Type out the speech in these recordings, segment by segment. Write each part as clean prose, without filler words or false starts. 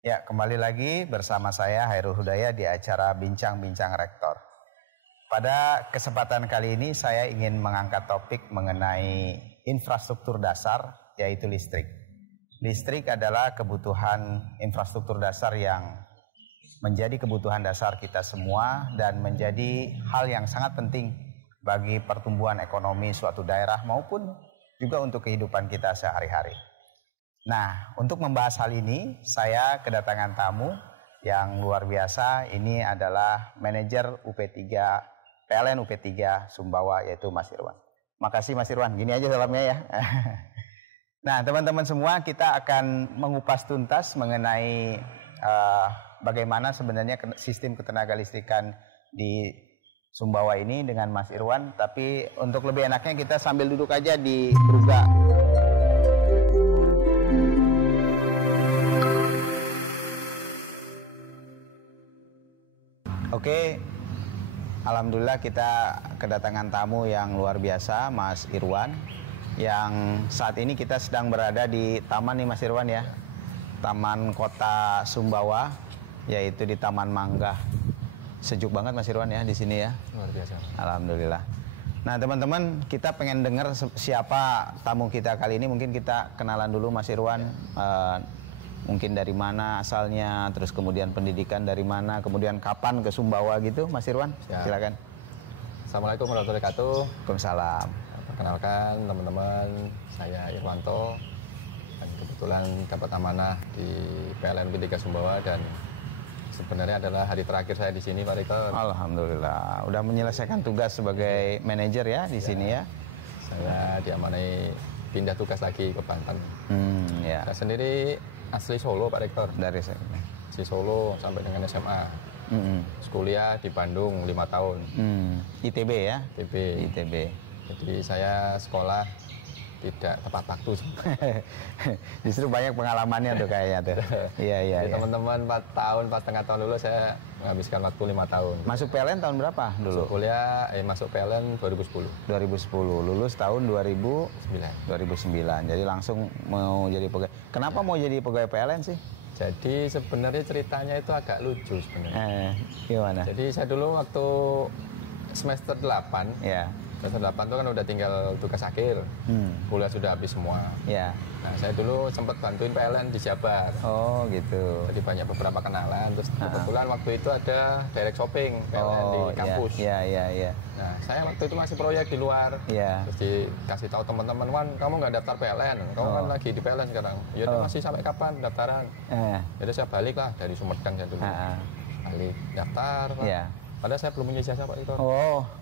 Ya, kembali lagi bersama saya Hairul Hudaya di acara Bincang-Bincang Rektor. Pada kesempatan kali ini saya ingin mengangkat topik mengenai infrastruktur dasar, yaitu listrik. Listrik adalah kebutuhan infrastruktur dasar yang menjadi kebutuhan dasar kita semua dan menjadi hal yang sangat penting bagi pertumbuhan ekonomi suatu daerah maupun juga untuk kehidupan kita sehari-hari. Nah, untuk membahas hal ini, saya kedatangan tamu yang luar biasa. Ini adalah manajer UP3, PLN UP3 Sumbawa, yaitu Mas Irwan. Makasih Mas Irwan, gini aja salamnya ya. Nah, teman-teman semua, kita akan mengupas tuntas mengenai bagaimana sebenarnya sistem ketenagalistrikan di Sumbawa ini dengan Mas Irwan. Tapi untuk lebih enaknya kita sambil duduk aja di Bruga. Oke, alhamdulillah kita kedatangan tamu yang luar biasa, Mas Irwan, yang saat ini kita sedang berada di taman nih Mas Irwan ya, Taman Kota Sumbawa, yaitu di Taman Mangga. Sejuk banget Mas Irwan ya di sini ya. Luar biasa. Alhamdulillah. Nah teman-teman, kita pengen dengar siapa tamu kita kali ini. Mungkin kita kenalan dulu Mas Irwan. Mungkin dari mana asalnya, terus kemudian pendidikan dari mana, kemudian kapan ke Sumbawa gitu, Mas Irwan? Ya. Silakan. Assalamualaikum warahmatullahi wabarakatuh. Waalaikumsalam. Perkenalkan teman-teman, saya Irwanto dan kebetulan dapat amanah di PLN UP3 Sumbawa dan sebenarnya adalah hari terakhir saya di sini, Pak Rektor. Alhamdulillah, udah menyelesaikan tugas sebagai manajer ya di sini ya. Saya diamanai pindah tugas lagi ke Banten. Ya. Saya sendiri asli Solo, Pak Rektor. Dari saya. Di Solo sampai dengan SMA. Kuliah di Bandung 5 tahun. ITB ya? ITB. Jadi saya sekolah tidak tepat waktu. Justru banyak pengalamannya tuh kayaknya tuh. Iya. Teman-teman 4 tahun, 4,5 tahun dulu saya menghabiskan waktu 5 tahun. Masuk PLN tahun berapa dulu? Masuk PLN 2010. 2010, lulus tahun 2009. Jadi langsung mau jadi pegawai. Kenapa mau jadi pegawai PLN sih? Jadi sebenarnya ceritanya itu agak lucu sebenarnya. Gimana? Jadi saya dulu waktu semester 8, semester 8 itu kan udah tinggal tugas akhir, kuliah sudah habis semua. Nah saya dulu sempat bantuin PLN di Jabar. Oh gitu. Jadi banyak beberapa kenalan. Terus kebetulan waktu itu ada direct shopping PLN di kampus. Iya. Nah saya waktu itu masih proyek di luar. Terus dikasih tahu teman-teman, Wan, kamu nggak daftar PLN, kamu kan lagi di PLN sekarang. Ya masih sampai kapan pendaftaran? Jadi saya balik lah dari Sumedang saya dulu. Balik daftar. Padahal saya belum punya ijazah Pak Rektor.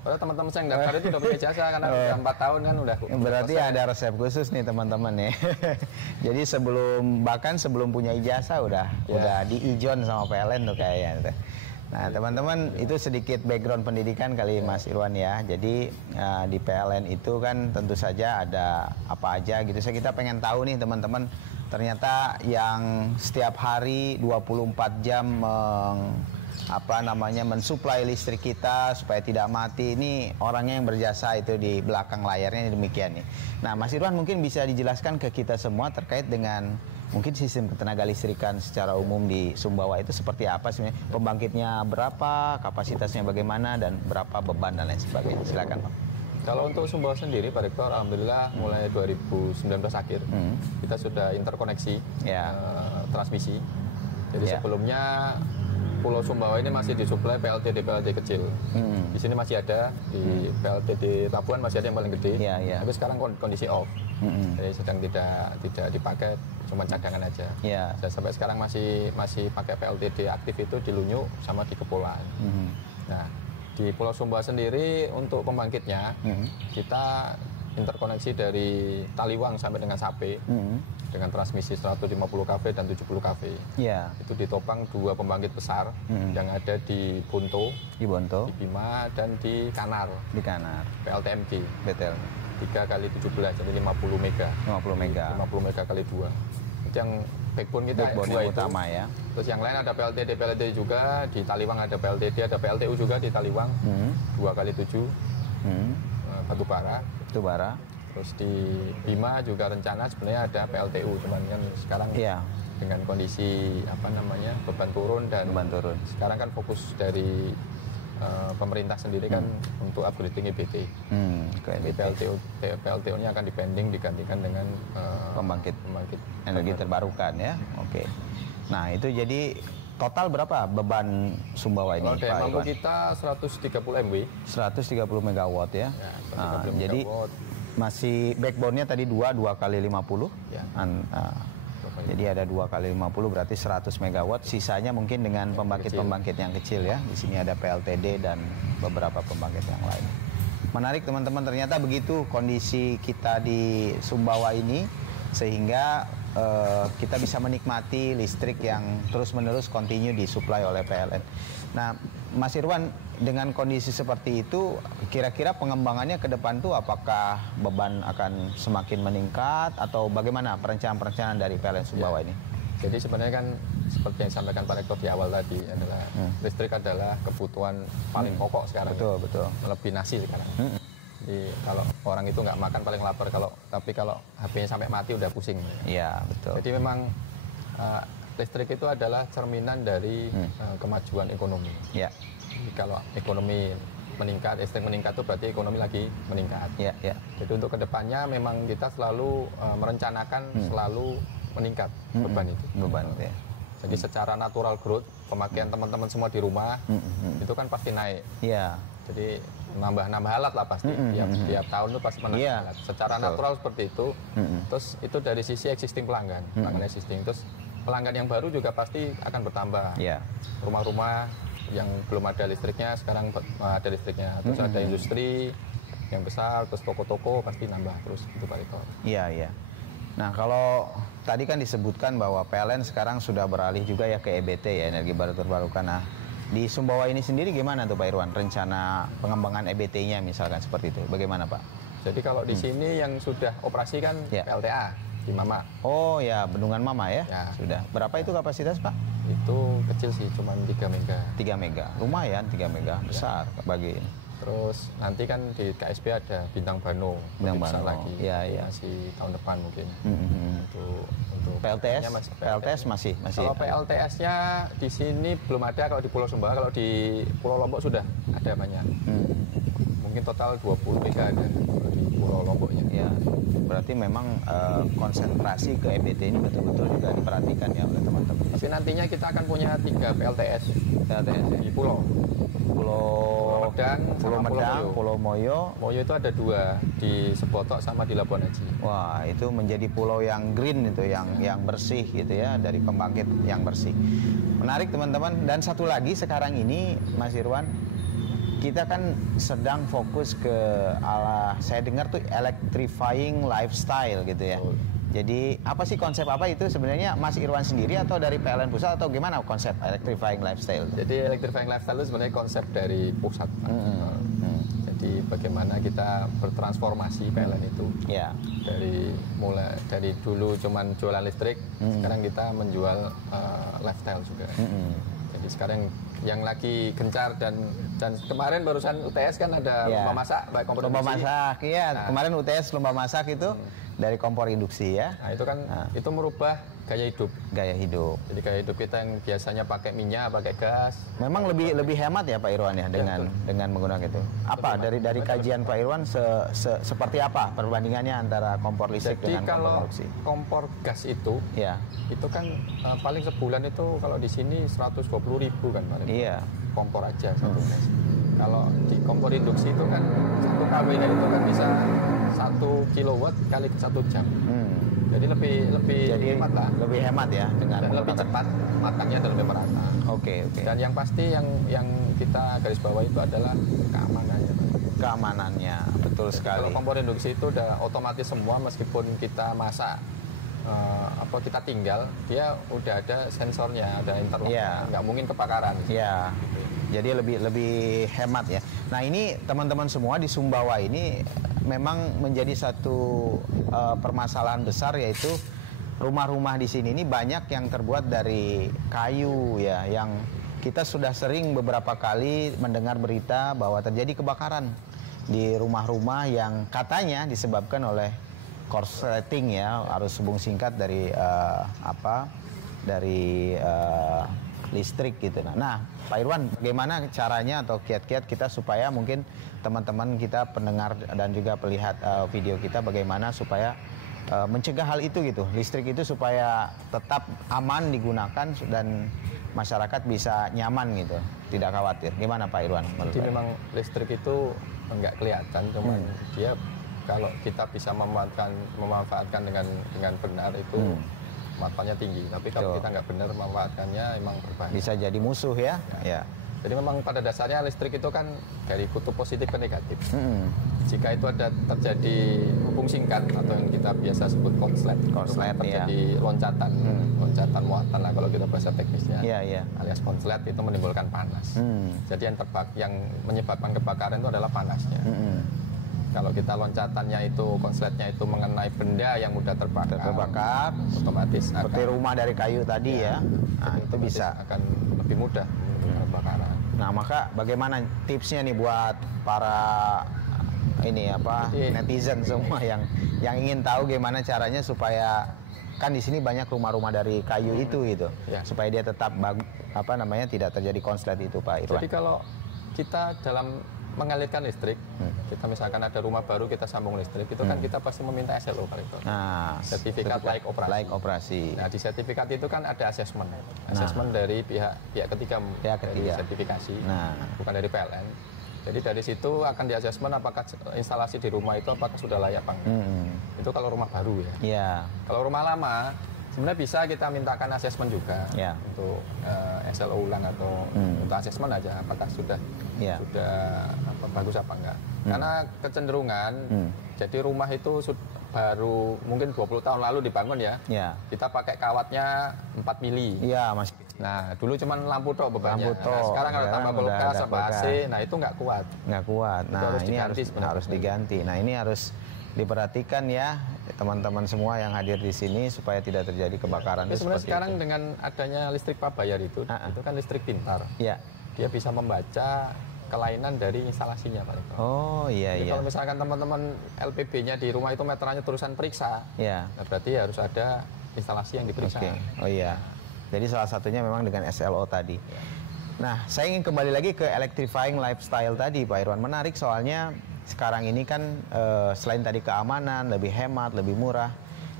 Padahal teman-teman saya yang daftar itu udah punya ijazah karena udah 4 tahun kan udah. Berarti ada resep khusus nih teman-teman nih. Jadi sebelum punya ijazah udah diijon sama PLN tuh kayaknya. Nah teman-teman, itu sedikit background pendidikan kali Mas Irwan ya. Jadi di PLN itu kan tentu saja ada apa aja gitu. Kita pengen tahu nih teman-teman, ternyata yang setiap hari 24 jam mensuplai listrik kita supaya tidak mati, ini orangnya yang berjasa itu di belakang layarnya demikian nih. Nah Mas Irwan mungkin bisa dijelaskan ke kita semua terkait dengan mungkin sistem ketenaga listrikan secara umum di Sumbawa itu seperti apa sebenarnya, pembangkitnya berapa, kapasitasnya bagaimana, dan berapa beban dan lain sebagainya. Silakan Pak. Kalau untuk Sumbawa sendiri Pak Rektor, alhamdulillah mulai 2019 akhir kita sudah interkoneksi transmisi. Jadi sebelumnya Pulau Sumbawa ini masih disuplai PLTD kecil. Di sini masih ada, di PLTD Labuan masih ada yang paling gede. Tapi sekarang kondisi off. Jadi sedang tidak dipakai, cuma cadangan aja. Saya sampai sekarang masih pakai PLTD aktif itu di Lunyuk sama di Kepulauan. Nah, di Pulau Sumbawa sendiri untuk pembangkitnya kita interkoneksi dari Taliwang sampai dengan Sape dengan transmisi 150 kV dan 70 kV. Itu ditopang 2 pembangkit besar yang ada di Bonto, di Bima, dan di Kanar. PLTMG. 3 kali 17 jadi 50 mega. 50 mega kali 2. Itu yang backbone kita dua itu. Utama ya. Terus yang lain ada PLTD juga di Taliwang, ada PLTD, ada PLTU juga di Taliwang. 2 kali 7. Batu bara. Terus di Bima juga rencana sebenarnya ada PLTU, cuman kan sekarang dengan kondisi beban turun dan sekarang kan fokus dari pemerintah sendiri kan untuk upgrading EBT. PLTU-nya akan dipending digantikan dengan pembangkit energi terbarukan ya. Oke. Nah, itu jadi total berapa beban Sumbawa ini? Kalau daya mampu kita 130 MW. 130 megawatt ya. Jadi masih backbone-nya tadi 2 kali 50. Ya. Jadi ada 2 kali 50 berarti 100 megawatt. Sisanya mungkin dengan pembangkit-pembangkit yang kecil ya. Di sini ada PLTD dan beberapa pembangkit yang lain. Menarik teman-teman, ternyata begitu kondisi kita di Sumbawa ini sehingga kita bisa menikmati listrik yang terus-menerus continue disuplai oleh PLN. Nah, Mas Irwan, dengan kondisi seperti itu, kira-kira pengembangannya ke depan tuh apakah beban akan semakin meningkat atau bagaimana perencanaan-perencanaan dari PLN Sumbawa ini? Jadi sebenarnya kan seperti yang disampaikan Pak Rektor di awal tadi adalah listrik adalah kebutuhan paling pokok sekarang. Betul. Lebih nasi sekarang. Jadi kalau orang itu nggak makan paling lapar, tapi kalau HP-nya sampai mati udah pusing. Iya, betul. Jadi memang listrik itu adalah cerminan dari kemajuan ekonomi. Ya. Jadi kalau ekonomi meningkat, listrik meningkat itu berarti ekonomi lagi meningkat. Ya. Jadi untuk kedepannya memang kita selalu merencanakan selalu meningkat beban itu. Ya. Jadi secara natural growth, pemakaian teman-teman semua di rumah itu kan pasti naik. Iya. Jadi nambah alat lah pasti. Tiap tahun itu pasti menambah alat. Secara natural seperti itu. Terus itu dari sisi existing pelanggan existing. Terus pelanggan yang baru juga pasti akan bertambah. Rumah-rumah yang belum ada listriknya sekarang ada listriknya. Terus ada industri yang besar, terus toko-toko pasti nambah terus itu Pak Rektor. Iya. Nah, kalau tadi kan disebutkan bahwa PLN sekarang sudah beralih juga ya ke EBT ya, energi baru terbarukan. Nah, di Sumbawa ini sendiri gimana tuh Pak Irwan, rencana pengembangan EBT-nya misalkan seperti itu, bagaimana Pak? Jadi kalau di sini yang sudah operasi kan PLTA di Mama. Oh ya, Bendungan Mama ya? Sudah. Berapa itu kapasitas Pak? Itu kecil sih, cuma 3 mega. 3 mega, lumayan 3 mega, besar bagi ini. Terus nanti kan di KSP ada Bintang Bano, Bintang Bano lagi, masih tahun depan mungkin. Untuk PLTS masih. Kalau PLTS-nya di sini belum ada, kalau di Pulau Sumbawa, kalau di Pulau Lombok sudah ada banyak. Mungkin total 20 mega ada di Pulau Lomboknya. Ya, berarti memang konsentrasi ke EBT ini betul-betul juga diperhatikan ya oleh teman-teman. Tapi nantinya kita akan punya 3 PLTS di Pulau Medang, Pulau Moyo. Moyo itu ada 2 di Sepotok sama di Labuan Haji. Wah, itu menjadi pulau yang green itu, yang bersih gitu ya, dari pembangkit yang bersih. Menarik teman-teman. Dan satu lagi sekarang ini Mas Irwan, kita kan sedang fokus ke saya dengar tuh electrifying lifestyle gitu ya. Jadi apa sih konsep apa itu sebenarnya Mas Irwan sendiri atau dari PLN Pusat atau gimana konsep electrifying lifestyle? Jadi electrifying lifestyle itu sebenarnya konsep dari pusat. Jadi bagaimana kita bertransformasi PLN itu. Dari dulu cuman jualan listrik, sekarang kita menjual lifestyle juga. Jadi sekarang yang lagi gencar dan kemarin barusan UTS kan ada lomba masak, lomba masak, iya. Nah, kemarin UTS lomba masak itu dari kompor induksi ya. Nah itu kan itu merubah gaya hidup. Jadi gaya hidup kita yang biasanya pakai minyak, pakai gas. Memang lebih hemat ya Pak Irwan ya dengan menggunakan itu. Apa dari kajian Pak Irwan seperti apa perbandingannya antara kompor listrik dengan kompor induksi? Jadi kalau kompor gas itu kan paling sebulan itu kalau di sini 120.000 kan Pak. Iya. Kompor aja satu gas. Kalau di kompor induksi itu kan 1 kW-nya itu kan bisa 1 kilowatt kali 1 jam. Jadi lebih hemat lah. Lebih hemat ya dan lebih cepat matangnya dan lebih merata. Oke. Dan yang pasti yang kita garis bawah itu adalah keamanannya. Keamanannya, betul sekali. Kalau kompor induksi itu udah otomatis semua, meskipun kita masak kita tinggal, dia udah ada sensornya, ada interlock, nggak mungkin kebakaran. Iya. Jadi lebih hemat ya. Nah ini teman-teman semua di Sumbawa ini memang menjadi satu permasalahan besar, yaitu rumah-rumah di sini ini banyak yang terbuat dari kayu ya, yang kita sudah sering beberapa kali mendengar berita bahwa terjadi kebakaran di rumah-rumah yang katanya disebabkan oleh korsleting ya, arus hubung singkat dari listrik gitu. Nah, Pak Irwan, bagaimana caranya atau kiat-kiat kita supaya mungkin teman-teman kita pendengar dan juga pelihat video kita bagaimana supaya mencegah hal itu gitu, listrik itu supaya tetap aman digunakan dan masyarakat bisa nyaman gitu, tidak khawatir. Gimana Pak Irwan? Jadi memang listrik itu enggak kelihatan, cuman dia kalau kita bisa memanfaatkan dengan benar itu manfaatnya tinggi. Tapi kalau kita nggak benar memanfaatkannya, emang berbahaya. Bisa jadi musuh ya. Ya. Jadi memang pada dasarnya listrik itu kan dari kutub positif ke negatif. Jika itu ada terjadi hubung singkat atau yang kita biasa sebut korslet terjadi loncatan muatan lah kalau kita bahasa teknisnya, alias korslet itu menimbulkan panas. Jadi yang menyebabkan kebakaran itu adalah panasnya. Kalau kita loncatannya itu, konsletnya itu mengenai benda yang mudah terbakar, otomatis seperti rumah dari kayu tadi ya. Nah, itu bisa akan lebih mudah kebakaran. Nah, maka bagaimana tipsnya nih buat para netizen semua yang ingin tahu gimana caranya supaya kan di sini banyak rumah-rumah dari kayu itu gitu. Supaya dia tetap tidak terjadi konslet itu, Pak Irwan. Jadi kalau kita dalam mengalirkan listrik, kita misalkan ada rumah baru kita sambung listrik, itu kan kita pasti meminta SLO Pak Rektor. Nah, sertifikat layak operasi. Nah, di sertifikat itu kan ada asesmen dari pihak ketiga dari sertifikasi, bukan dari PLN. Jadi dari situ akan diasesmen apakah instalasi di rumah itu apakah sudah layak apa enggak. Itu kalau rumah baru ya. Kalau rumah lama sebenarnya bisa kita mintakan asesmen juga untuk SLO ulang atau untuk asesmen aja apakah sudah bagus apa enggak. Karena kecenderungan jadi rumah itu baru mungkin 20 tahun lalu dibangun ya. Kita pakai kawatnya 4 mili. Iya, Mas. Nah, dulu cuman lampu tok bebannya. Nah, sekarang ada tambah kulkas sama AC. Nah, itu nggak kuat. Nah, ini harus diganti. Nah, ini harus diperhatikan ya teman-teman semua yang hadir di sini supaya tidak terjadi kebakaran. Sebenarnya sekarang itu. Dengan adanya listrik prabayar itu kan listrik pintar. Dia bisa membaca kelainan dari instalasinya, Pak Rektor. Jadi kalau misalkan teman-teman LPB-nya di rumah itu meterannya tulisan periksa, nah berarti harus ada instalasi yang diperiksa. Jadi salah satunya memang dengan SLO tadi. Nah, saya ingin kembali lagi ke electrifying lifestyle tadi, Pak Irwan. Menarik soalnya sekarang ini kan selain tadi keamanan, lebih hemat, lebih murah,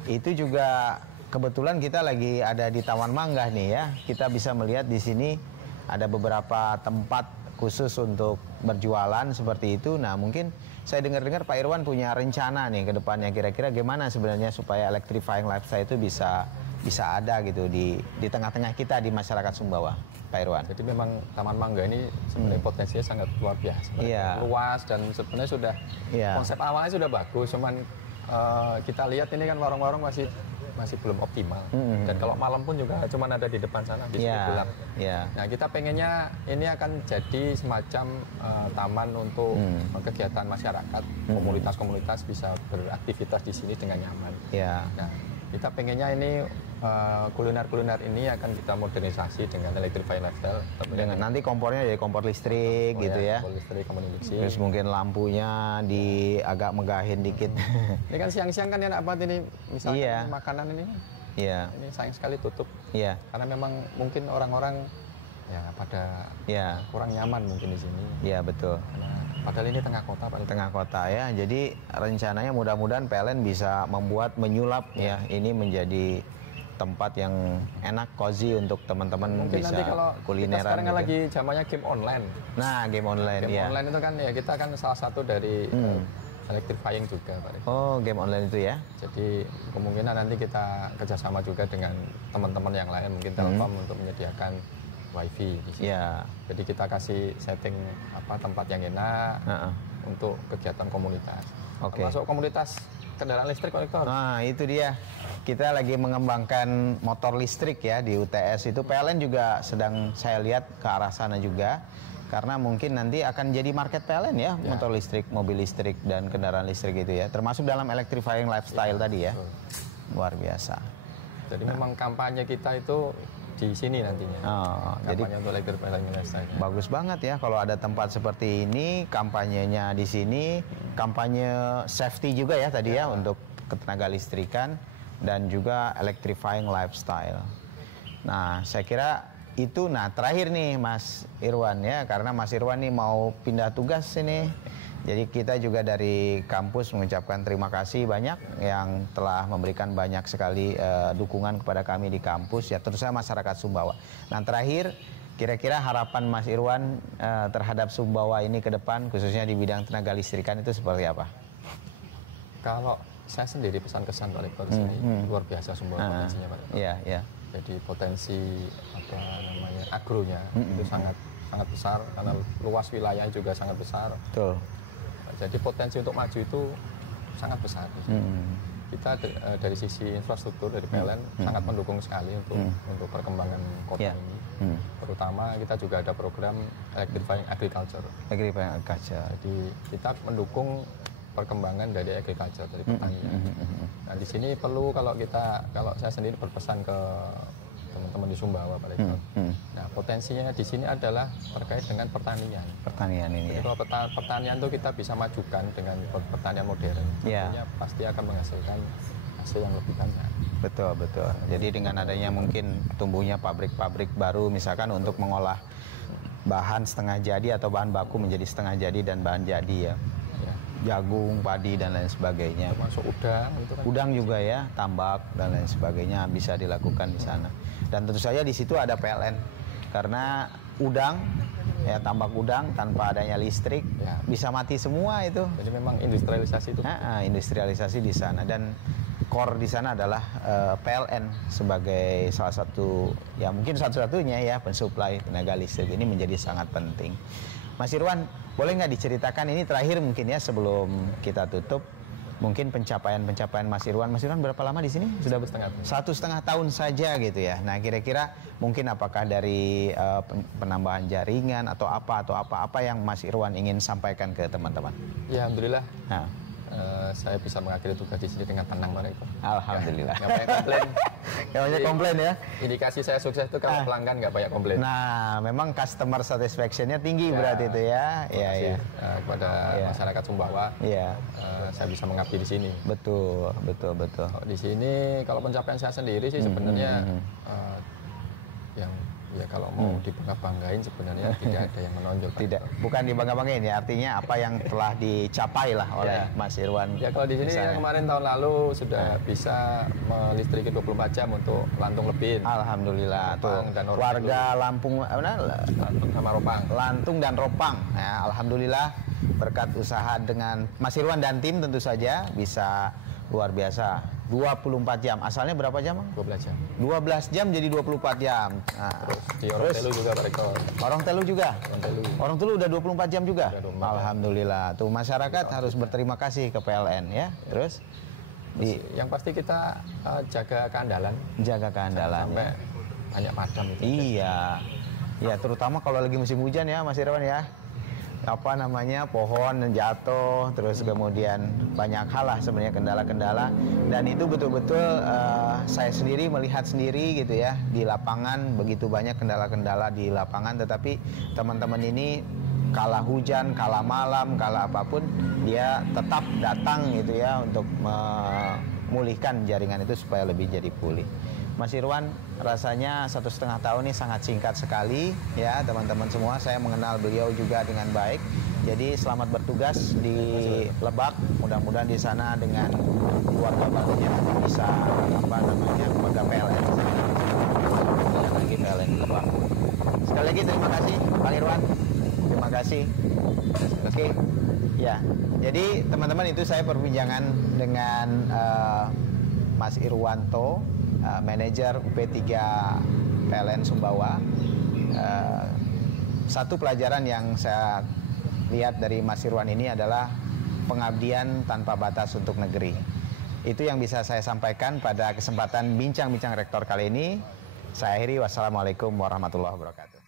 itu juga kebetulan kita lagi ada di Taman Mangga nih ya. Kita bisa melihat di sini ada beberapa tempat khusus untuk berjualan seperti itu. Nah, mungkin saya dengar-dengar Pak Irwan punya rencana nih ke depannya, kira-kira gimana sebenarnya supaya electrifying lifestyle itu bisa ada gitu di tengah-tengah kita di masyarakat Sumbawa, Pak Irwan. Jadi memang Taman Mangga ini sebenarnya potensinya sangat luar biasa, luas dan sebenarnya sudah konsep awalnya sudah bagus, cuman kita lihat ini kan warung-warung masih belum optimal. Dan kalau malam pun juga cuma ada di depan sana di pulang. Nah, kita pengennya ini akan jadi semacam taman untuk kegiatan masyarakat, komunitas-komunitas bisa beraktivitas di sini dengan nyaman. Nah, kita pengennya ini kuliner-kuliner ini akan kita modernisasi dengan electrified lifestyle. Nanti kompornya jadi kompor listrik gitu ya. Kompor listrik, kompor induksi. Terus mungkin lampunya agak megahin dikit. Ini kan siang-siang kan enak banget ini. Misalnya makanan ini. Ini sayang sekali tutup. Karena memang mungkin orang-orang pada kurang nyaman mungkin di sini. Iya, betul. Padahal ini tengah kota, Pak. Tengah kota ya. Jadi rencananya mudah-mudahan PLN bisa menyulap ya ini menjadi tempat yang enak, cozy untuk teman-teman bisa nanti kalau kulineran. Kita sekarang gitu. Lagi zamannya game online. Nah, game online Game online itu kan kita kan salah satu dari electrifying juga, Pak. Game online itu ya. Jadi kemungkinan nanti kita kerjasama juga dengan teman-teman yang lain, mungkin Telkom untuk menyediakan wifi di sini. Jadi kita kasih setting tempat yang enak untuk kegiatan komunitas. Termasuk komunitas kendaraan listrik, kolektor. Nah, itu dia. Kita lagi mengembangkan motor listrik ya di UTS itu. PLN juga sedang saya lihat ke arah sana juga. Karena mungkin nanti akan jadi market PLN ya, motor listrik, mobil listrik, dan kendaraan listrik itu ya. Termasuk dalam electrifying lifestyle tadi ya. Luar biasa. Jadi memang kampanye kita itu di sini nantinya. Kampanye untuk electrifying lifestyle. Bagus banget ya kalau ada tempat seperti ini, kampanyenya di sini, kampanye safety juga ya tadi ya untuk ketenaga listrikan dan juga electrifying lifestyle. Nah, saya kira itu. Nah, terakhir nih Mas Irwan ya, karena Mas Irwan nih mau pindah tugas ini. Jadi kita juga dari kampus mengucapkan terima kasih banyak yang telah memberikan banyak sekali dukungan kepada kami di kampus ya, terus masyarakat Sumbawa. Nah, terakhir kira-kira harapan Mas Irwan terhadap Sumbawa ini ke depan, khususnya di bidang tenaga listrikan itu seperti apa? Kalau saya sendiri pesan kesan Pak Rektor di sini luar biasa Sumbawa potensinya Pak Rektor. Iya, iya. Jadi potensi agronya itu sangat besar karena luas wilayahnya juga sangat besar. Betul. Jadi potensi untuk maju itu sangat besar. Kita dari sisi infrastruktur dari PLN sangat mendukung sekali untuk perkembangan kota ini. Terutama kita juga ada program Electrifying Agriculture. Electrifying Agriculture. Jadi kita mendukung perkembangan dari agriculture, dari pertanian. Nah, di sini perlu kalau saya sendiri berpesan ke teman-teman di Sumbawa Pak Rektor. Nah, potensinya di sini adalah terkait dengan pertanian. Pertanian ini. Jadi, kalau pertanian itu kita bisa majukan dengan pertanian modern. Tentunya pasti akan menghasilkan hasil yang lebih banyak. Betul, betul. Jadi dengan adanya mungkin tumbuhnya pabrik-pabrik baru misalkan untuk mengolah bahan setengah jadi atau bahan baku menjadi setengah jadi dan bahan jadi ya. Jagung, padi dan lain sebagainya. Termasuk udang, itu kan udang juga ya, tambak dan lain sebagainya bisa dilakukan di sana. Dan tentu saja di situ ada PLN karena udang ya, tambak udang tanpa adanya listrik bisa mati semua itu. Jadi memang industrialisasi itu. Industrialisasi di sana dan core di sana adalah PLN sebagai salah satu ya mungkin satu-satunya ya pensuplai tenaga listrik ini menjadi sangat penting. Mas Irwan, boleh nggak diceritakan ini terakhir mungkin ya sebelum kita tutup, mungkin pencapaian Mas Irwan. Mas Irwan berapa lama di sini? Sudah 1,5 tahun saja gitu ya. Nah, kira-kira mungkin apakah dari penambahan jaringan atau apa yang Mas Irwan ingin sampaikan ke teman-teman? Ya, alhamdulillah. Saya bisa mengakhiri tugas di sini dengan tenang Pak Rektor. Alhamdulillah. Nggak banyak komplain. Nggak banyak komplain ya. Indikasi saya sukses itu kalau pelanggan nggak banyak komplain. Nah, memang customer satisfaction-nya tinggi berarti itu ya. Iya. Kepada masyarakat Sumbawa. Iya. Saya bisa mengabdi di sini. Betul. Di sini kalau pencapaian saya sendiri sih sebenarnya yang ya kalau mau dibangga-banggain sebenarnya tidak ada yang menonjol. Tidak, bukan dibangga-banggain ya, artinya apa yang telah dicapai lah oleh Mas Irwan. Ya kalau di sini kemarin tahun lalu sudah bisa melistriki 24 jam untuk Lantung Lebin. Alhamdulillah tuh. Dan warga Lampung sama Ropang. Lantung dan Ropang. Ya, alhamdulillah berkat usaha dengan Mas Irwan dan tim tentu saja bisa luar biasa. 24 jam. Asalnya berapa jam? 12 jam. 12 jam jadi 24 jam. Nah, di Orang Telu juga Pak Rektor. Orang Telu juga? Orang Telu udah 24 jam juga? Alhamdulillah. Tuh masyarakat harus berterima kasih ke PLN ya. Terus? Yang pasti kita jaga keandalan. Jaga keandalan. Sampai banyak padam itu. Iya. Ya terutama kalau lagi musim hujan ya Mas Irwan ya. Pohon jatuh, terus kemudian banyak hal lah sebenarnya kendala-kendala, dan itu betul-betul saya sendiri melihat sendiri gitu ya di lapangan, begitu banyak kendala-kendala di lapangan, tetapi teman-teman ini kala hujan, kala malam, kala apapun dia tetap datang gitu ya untuk memulihkan jaringan itu supaya lebih jadi pulih. Mas Irwan, rasanya 1,5 tahun ini sangat singkat sekali ya teman-teman semua. Saya mengenal beliau juga dengan baik. Jadi selamat bertugas di Lebak. Mudah-mudahan di sana dengan keluarga barunya bisa pemegang PLN. Lagi PLN di Lebak. Sekali lagi terima kasih Bang Irwan. Terima kasih. Oke. Ya. Jadi teman-teman itu saya perbincangan dengan Mas Irwanto, manajer UP3 PLN Sumbawa. Satu pelajaran yang saya lihat dari Mas Irwan ini adalah pengabdian tanpa batas untuk negeri. Itu yang bisa saya sampaikan pada kesempatan bincang-bincang rektor kali ini. Saya akhiri, wassalamualaikum warahmatullahi wabarakatuh.